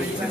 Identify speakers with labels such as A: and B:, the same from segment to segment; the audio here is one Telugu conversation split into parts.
A: అది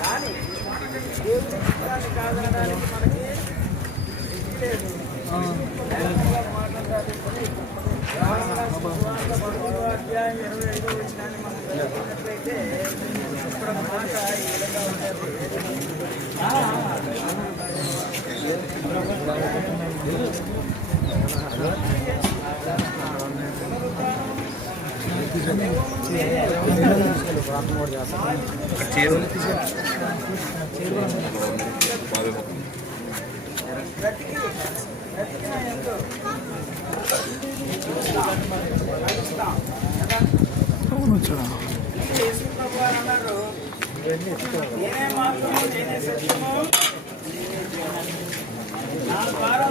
B: కానీ నేనే కాదనడానికి మనకి లేదు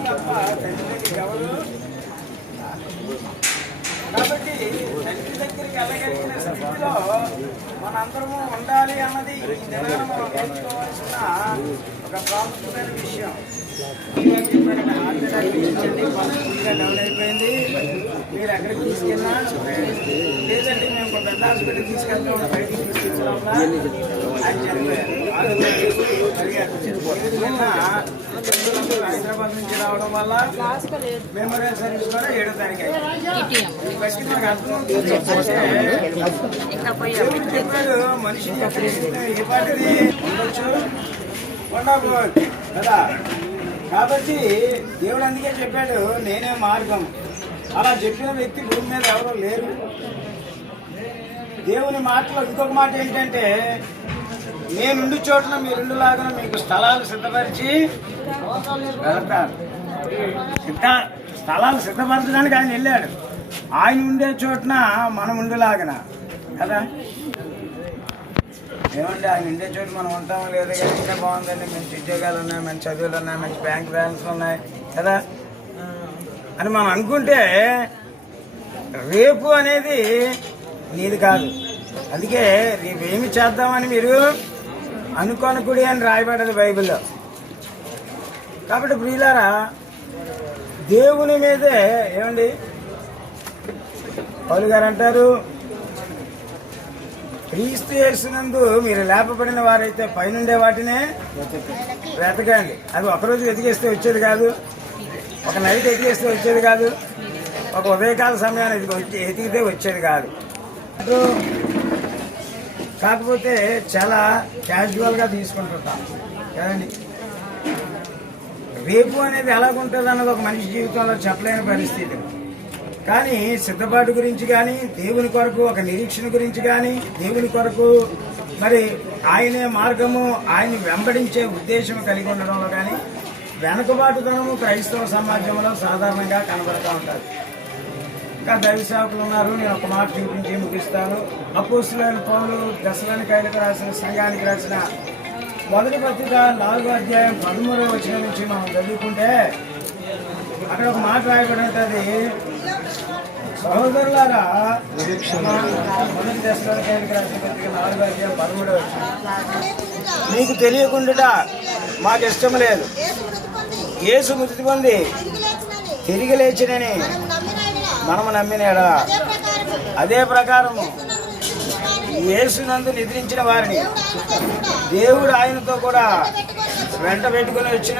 B: తప్ప తండ్రికి ఎవరు తండ్రి స్థితిలో మనందరము ఉండాలి అన్నది ఈ దినాన మనం నేర్చుకోవాల్సిన ఒక ప్రాముఖ్యమైన విషయం. ఇవాళ చెప్పారు పూర్తిగా డెవలప్ అయిపోయింది. మీరు ఎక్కడికి తీసుకెళ్ళినా లేదండి మేము ఒక పెద్ద హాస్పిటల్ తీసుకెళ్తాం బయటికి తీసుకెళ్ళాం హైదరాబాద్ నుంచి రావడం వల్ల మెమోరియల్ సర్వీస్ కూడా ఏడో తారీఖు చెప్పాడు మనిషి ఏ పాటిది ఉండొచ్చు ఉండకపోవచ్చు కదా కాబట్టి దేవుడు అందుకే చెప్పాడు నేనే మార్గం. అలా చెప్పిన వ్యక్తి భూమి మీద ఎవరో లేరు. దేవుని మాటలో ఇంకొక మాట ఏంటంటే నేనుండి చోట్ల మీరుండులాగా మీకు స్థలాలు సిద్ధపరిచి వెళతారు సిద్ధ స్థలాలు సిద్ధపరచడానికి ఆయన వెళ్ళాడు. ఆయన ఉండే చోట్న మనం ఉండులాగన కదా? ఏమంటే ఆయన ఉండే చోటు మనం ఉంటామో లేదు కానీ బాగుందండి. మంచి ఉద్యోగాలు ఉన్నాయి మంచి చదువులు ఉన్నాయి మంచి బ్యాంక్ బ్యాలెన్స్ ఉన్నాయి కదా? అని మనం అనుకుంటే రేపు అనేది నీది కాదు. అందుకే రేపు ఏమి చేద్దామని మీరు అనుకోనకుడి అని రాయబడ్డది బైబిల్లో. కాబట్టి ప్రియులారా దేవుని మీదే ఏమండి? పౌలు గారు అంటారు క్రీస్తు చేసినందు మీరు లేపబడిన వారైతే పైనుండే వాటినే వెతకండి. అది ఒకరోజు వెతికేస్తే వచ్చేది కాదు ఒక నైట్ ఎతికేస్తే వచ్చేది కాదు ఒక ఉదయకాల సమయాన్ని ఎతికితే వచ్చేది కాదు. కాకపోతే చాలా క్యాజువల్గా తీసుకుంటుంటాం. కదండి రేపు అనేది ఎలాగుంటుంది అన్నది ఒక మనిషి జీవితంలో చెప్పలేని పరిస్థితి. కానీ సిద్ధపాటు గురించి కానీ దేవుని కొరకు ఒక నిరీక్షణ గురించి కానీ దేవుని కొరకు మరి ఆయనే మార్గము ఆయన వెంబడించే ఉద్దేశం కలిగి ఉండడంలో కానీ వెనుకబాటుతనము క్రైస్తవ సమాజంలో సాధారణంగా కనబడుతూ ఉంటుంది ఇంకా దైవ సేవకులు ఉన్నారు. నేను ఒక మాట చూపించి ముగిస్తాను. అపోస్తులైన పౌలు దశలని రాసిన సంఘానికి రాసిన మొదటి పత్రిక నాలుగో అధ్యాయం పదమూడవ వచ్చిన నుంచి మనం చదువుకుంటే అక్కడ ఒక మాట రాయబడి ఉంటుంది. సహోదరులారా మొదటి దశలని కైలకు రాసిన పత్రిక నాలుగో అధ్యాయం పదమూడవ వచ్చిన మీకు తెలియకుండా మాకు ఇష్టం లేదు. ఏసు మృతి పొంది. తిరిగి లేచినని. మనము నమ్మినాడా? అదే ప్రకారము. యేసునందు నిద్రించిన వారిని దేవుడు ఆయనతో కూడా
C: వెంట పెట్టుకుని వచ్చిన.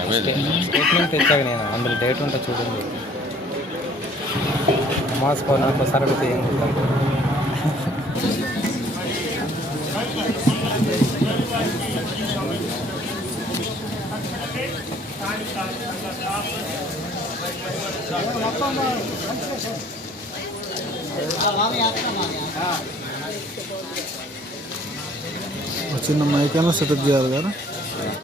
D: అసలుకి
E: స్టేట్మెంట్ తెచ్చాక నేను అందులో డేట్ ఉంటా చూడండి. మాస్ పౌర్ణ ఒకసారి అడిగితే ఏం గుర్తాను
F: చిన్న మైక్ అయినా సెటప్ చేయాలి కదా?